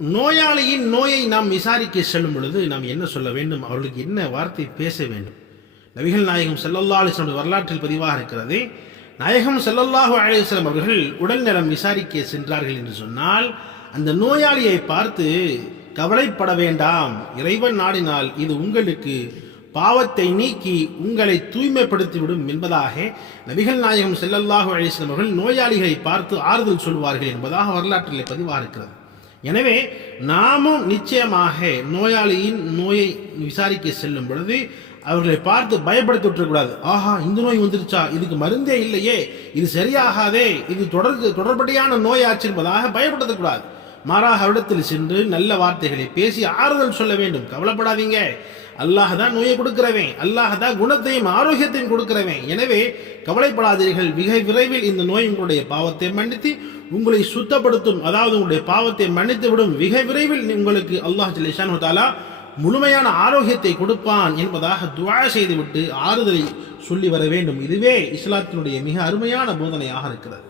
நோயாளியின் நோயை நாம் விசாரிக்க செல்லும் பொழுது நாம் என்ன சொல்ல வேண்டும்? அவர்களுக்கு என்ன வார்த்தை பேச வேண்டும்? நபிகள் நாயகம் செல்லல்லா அலைஹி வரலாற்றில் பதிவாக இருக்கிறது நாயகம் செல்லல்லாஹு அலைஹி அவர்கள் உடல் நலம் விசாரிக்க சென்றார்கள் என்று சொன்னால் அந்த நோயாளியை பார்த்து கவலைப்பட வேண்டாம் இறைவன் நாடினால் இது உங்களுக்கு பாவத்தை நீக்கி உங்களை தூய்மைப்படுத்திவிடும் என்பதாக நபிகள் நாயகம் செல்லல்லாஹு அலைஹி அவர்கள் நோயாளிகளை பார்த்து ஆறுதல் சொல்வார்கள் என்பதாக வரலாற்றில் பதிவாக இருக்கிறது. எனவே நாமும் நிச்சயமாக நோயாளியின் நோயை விசாரிக்க செல்லும் பொழுது அவர்களை பார்த்து பயப்படுத்தி விட்டுறக்கூடாது ஆஹா இந்த நோய் வந்துருச்சா? இதுக்கு மருந்தே இல்லையே. இது சரியாகாதே. இது தொடர் தொடர்படியான நோயாச்சு என்பதாக பயப்படுத்தக்கூடாது. மாறாக அவரிடத்தில் சென்று நல்ல வார்த்தைகளை பேசி ஆறுதல் சொல்ல வேண்டும். கவலைப்படாதீங்க. அல்லாஹ் தான் நோயை கொடுக்கிறவன். அல்லாஹ் தான் குணத்தையும் ஆரோக்கியத்தையும் கொடுக்கிறவன். எனவே கவலைப்படாதீர்கள். மிக விரைவில் இந்த நோய் உங்களுடைய பாவத்தை மன்னித்து உங்களை சுத்தப்படுத்தும் அதாவது உங்களுடைய பாவத்தை மன்னித்து விடும் மிக விரைவில் உங்களுக்கு அல்லாஹ் ஜல்லிஷானு தாலா முழுமையான ஆரோக்கியத்தை கொடுப்பான் என்பதாக துவா செய்துவிட்டு ஆறுதலை சொல்லி வர வேண்டும். இதுவே இஸ்லாத்தினுடைய மிக அருமையான போதனையாக இருக்கிறது.